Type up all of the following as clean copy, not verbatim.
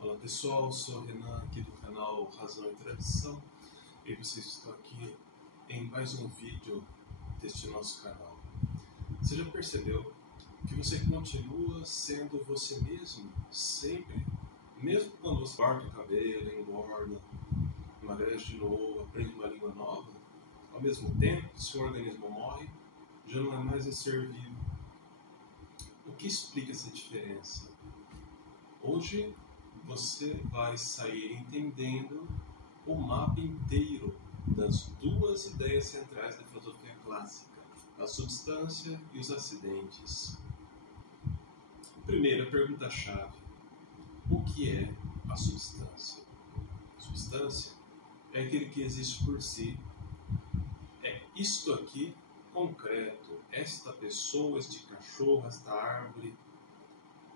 Olá pessoal, sou o Renan aqui do canal Razão e Tradição e vocês estão aqui em mais um vídeo deste nosso canal. Você já percebeu que você continua sendo você mesmo sempre? Mesmo quando você corta o cabelo, engorda, emagrece de novo, aprende uma língua nova, ao mesmo tempo que seu organismo morre, já não é mais um ser vivo. O que explica essa diferença? Hoje você vai sair entendendo o mapa inteiro das duas ideias centrais da filosofia clássica, a substância e os acidentes. Primeira pergunta-chave: o que é a substância? Substância é aquele que existe por si. É isto aqui concreto, esta pessoa, este cachorro, esta árvore.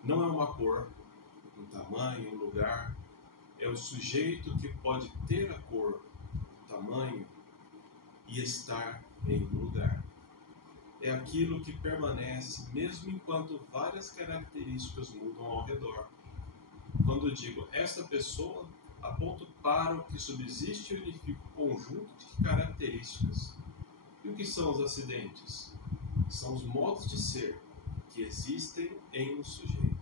Não é uma cor, um tamanho, um lugar. É o sujeito que pode ter a cor, o tamanho e estar em um lugar. É aquilo que permanece mesmo enquanto várias características mudam ao redor. Quando eu digo esta pessoa, aponto para o que subsiste e unifica o conjunto de características. E o que são os acidentes? São os modos de ser que existem em um sujeito.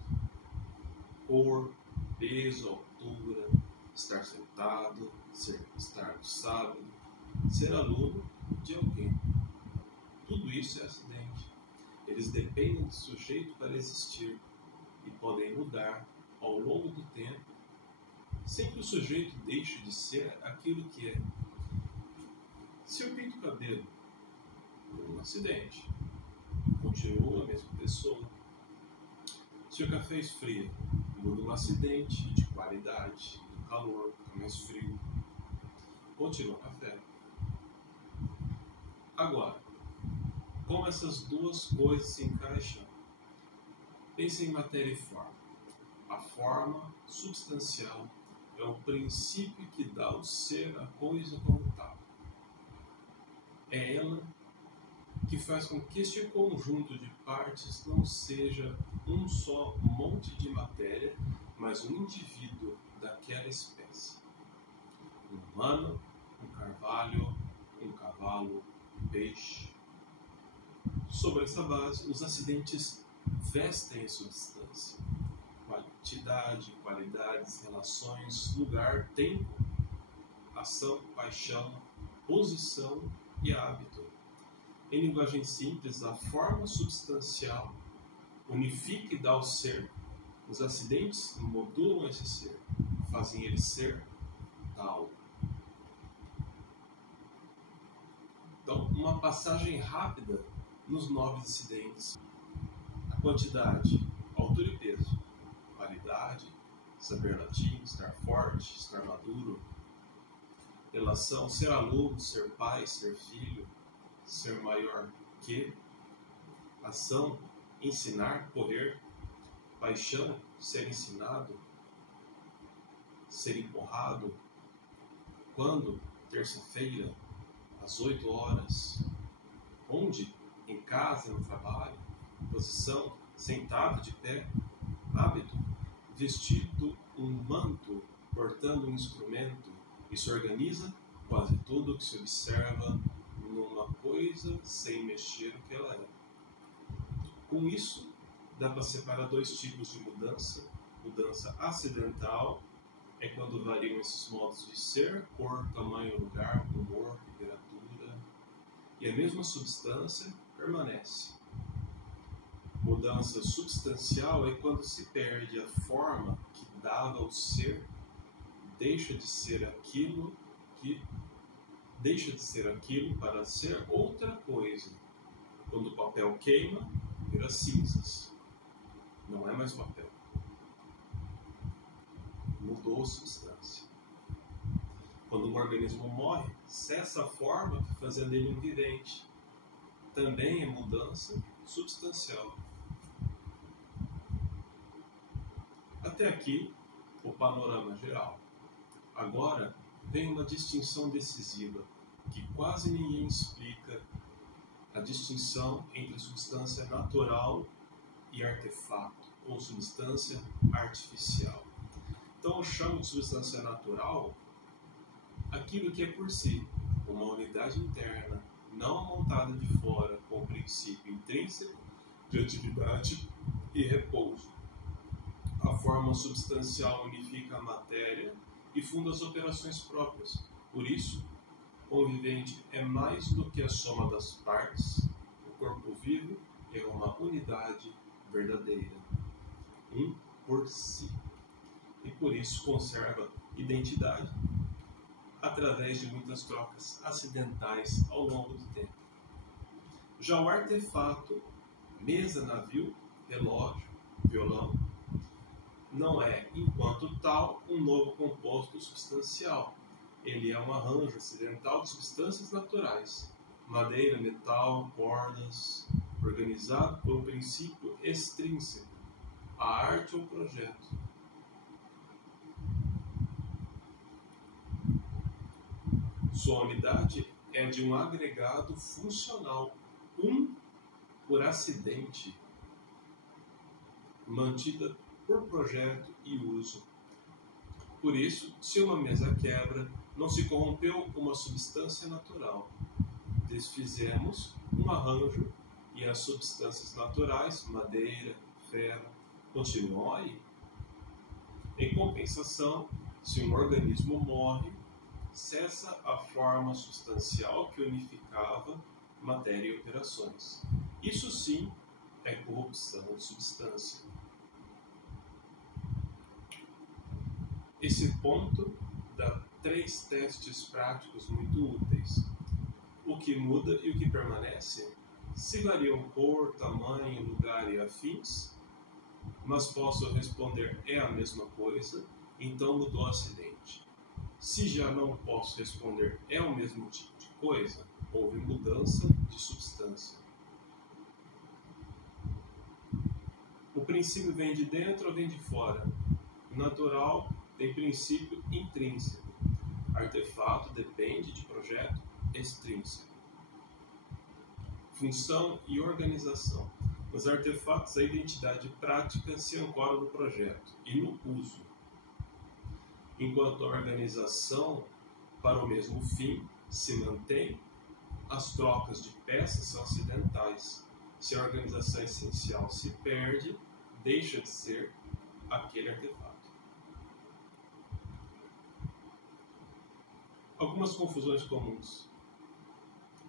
Cor, peso, altura, estar sentado, estar no sábado, ser aluno de alguém. Tudo isso é acidente. Eles dependem do sujeito para existir e podem mudar ao longo do tempo, sem que o sujeito deixe de ser aquilo que é. Se eu pinto o cabelo, é um acidente, continua a mesma pessoa. Se o café esfria, muda um acidente de qualidade, do calor, fica mais frio. Continua o café. Agora, como essas duas coisas se encaixam? Pense em matéria e forma. A forma substancial é o princípio que dá ao ser a coisa como tal. É ela que faz com que este conjunto de partes não seja um só monte de matéria, mas um indivíduo daquela espécie. Um humano, um carvalho, um cavalo, um peixe. Sobre essa base, os acidentes vestem a substância. Quantidade, qualidades, relações, lugar, tempo, ação, paixão, posição e hábito. Em linguagem simples, a forma substancial unifica e dá ao ser. Os acidentes modulam esse ser, fazem ele ser tal. Então, uma passagem rápida nos 9 acidentes. A quantidade, altura e peso. Qualidade, saber latim, estar forte, estar maduro. Relação, ser aluno, ser pai, ser filho, ser maior que. Ação, ensinar, correr. Paixão, ser ensinado, ser empurrado. Quando? Terça-feira, às 8 horas. Onde? Em casa, no trabalho. Posição, sentado, de pé. Hábito, vestido um manto, portando um instrumento. Isso organiza quase tudo que se observa numa coisa sem mexer o que ela é. Com isso, dá para separar 2 tipos de mudança. Mudança acidental é quando variam esses modos de ser, cor, tamanho, lugar, humor, temperatura, e a mesma substância permanece. Mudança substancial é quando se perde a forma que dava ao ser, deixa de ser aquilo para ser outra coisa. Quando o papel queima, vira cinzas. Não é mais papel. Mudou a substância. Quando um organismo morre, cessa a forma que fazia dele um vivente. Também é mudança substancial. Até aqui, o panorama geral. Agora, vem uma distinção decisiva, que quase ninguém explica, a distinção entre substância natural e artefato, ou substância artificial. Então eu chamo de substância natural aquilo que é por si, uma unidade interna, não montada de fora, com o princípio intrínseco de atividade e repouso. A forma substancial unifica a matéria e funda as operações próprias. Por isso, o vivente é mais do que a soma das partes. O corpo vivo é uma unidade verdadeira, um por si. E por isso conserva identidade através de muitas trocas acidentais ao longo do tempo. Já o artefato, mesa, navio, relógio, violão, não é, enquanto tal, um novo composto substancial. Ele é um arranjo acidental de substâncias naturais, madeira, metal, cordas, organizado por um princípio extrínseco, a arte ou projeto. Sua unidade é de um agregado funcional, um por acidente, mantida por projeto e uso. Por isso, se uma mesa quebra, não se corrompeu uma substância natural. Desfizemos um arranjo e as substâncias naturais, madeira, ferro, continuam aí. Em compensação, se um organismo morre, cessa a forma substancial que unificava matéria e operações. Isso sim é corrupção de substância. Esse ponto dá 3 testes práticos muito úteis. O que muda e o que permanece, se variam cor, tamanho, lugar e afins, mas posso responder é a mesma coisa, então mudou o acidente. Se já não posso responder é o mesmo tipo de coisa, houve mudança de substância. O princípio vem de dentro ou vem de fora? O natural tem princípio intrínseco. Artefato depende de projeto extrínseco. Função e organização. Nos artefatos, a identidade prática se ancora no projeto e no uso, enquanto a organização para o mesmo fim se mantém, as trocas de peças são acidentais. Se a organização essencial se perde, deixa de ser aquele artefato. Algumas confusões comuns.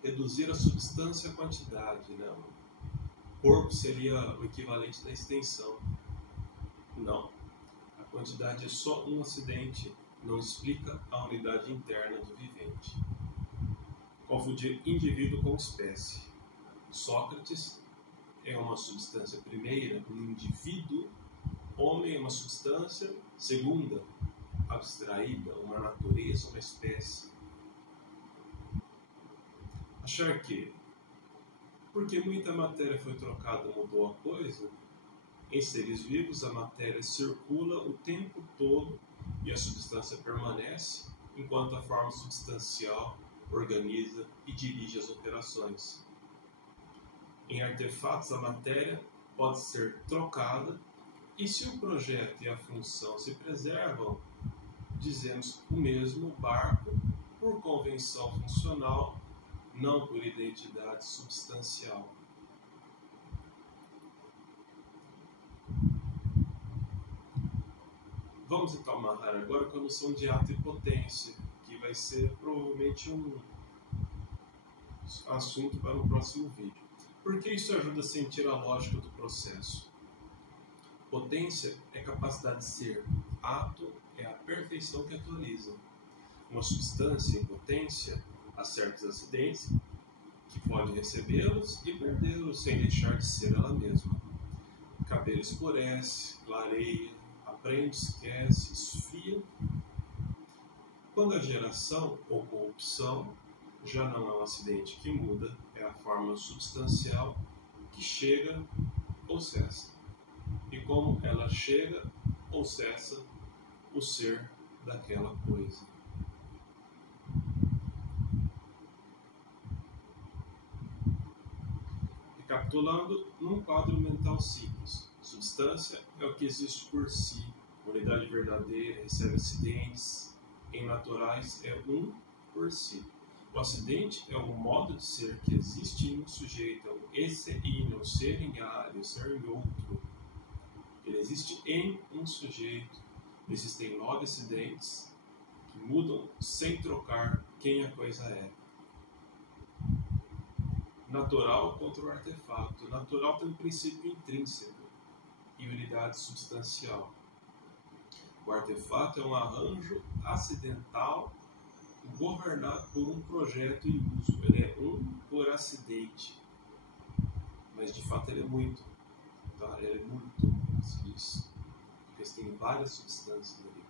Reduzir a substância à quantidade, né? O corpo seria o equivalente da extensão. Não. A quantidade é só um acidente, não explica a unidade interna do vivente. Confundir indivíduo com espécie. Sócrates é uma substância primeira, um indivíduo. Homem é uma substância segunda, abstraída, uma natureza, uma espécie. Achar que, porque muita matéria foi trocada, mudou a coisa, em seres vivos a matéria circula o tempo todo e a substância permanece, enquanto a forma substancial organiza e dirige as operações. Em artefatos, a matéria pode ser trocada e se o projeto e a função se preservam, dizemos o mesmo barco por convenção funcional, não por identidade substancial. Vamos então amarrar agora com a noção de ato e potência, que vai ser provavelmente um assunto para o próximo vídeo. Porque isso ajuda a sentir a lógica do processo. Potência é capacidade de ser, ato é a perfeição que atualiza. Uma substância em potência há certos acidentes que pode recebê-los e perdê-los sem deixar de ser ela mesma. Cabelo escurece, clareia, aprende, esquece, esfria. Quando a geração ou corrupção já não é um acidente que muda, é a forma substancial que chega ou cessa. E como ela chega ou cessa, o ser daquela coisa. Recapitulando, num quadro mental simples, substância é o que existe por si, Unidade verdadeira recebe acidentes em naturais é um por si. O acidente é um modo de ser que existe em um sujeito, esse in, o ser em área, o ser em outro. Ele existe em um sujeito. Existem 9 acidentes que mudam sem trocar quem a coisa é. Natural contra o artefato. Natural tem um princípio intrínseco e unidade substancial. O artefato é um arranjo acidental governado por um projeto e uso. Ele é um por acidente, mas de fato ele é muito. Tá? Ele é muito, como se diz, porque tem várias substâncias ali.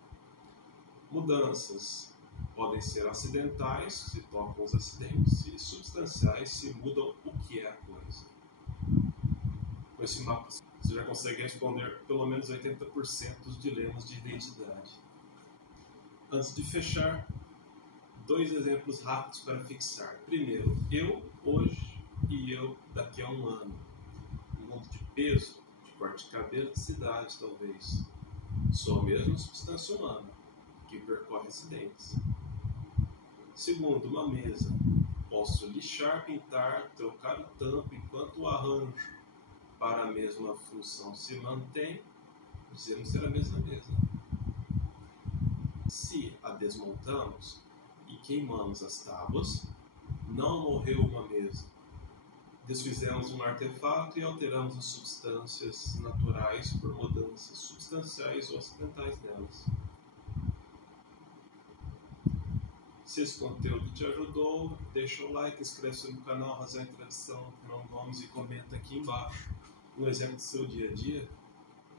Mudanças podem ser acidentais, se tocam os acidentes, e substanciais, se mudam o que é a coisa. Com esse mapa, você já consegue responder pelo menos 80% dos dilemas de identidade. Antes de fechar, 2 exemplos rápidos para fixar. Primeiro, eu hoje e eu daqui a um ano. Um mundo de peso, de corte de cabelo, de cidade, talvez. Sou a mesma substância humana, que percorre acidentes. Segundo, uma mesa. Posso lixar, pintar, trocar o tampo enquanto o arranjo para a mesma função se mantém, dizemos ser a mesma mesa. Se a desmontamos e queimamos as tábuas, não morreu uma mesa. Desfizemos um artefato e alteramos as substâncias naturais por mudanças substanciais ou acidentais nelas. Se esse conteúdo te ajudou, deixa o like, inscreve-se no canal Razão e Tradição, Fernando Gomes, e comenta aqui embaixo um exemplo do seu dia a dia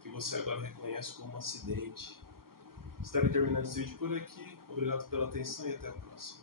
que você agora reconhece como um acidente. Estarei terminando esse vídeo por aqui. Obrigado pela atenção e até a próxima.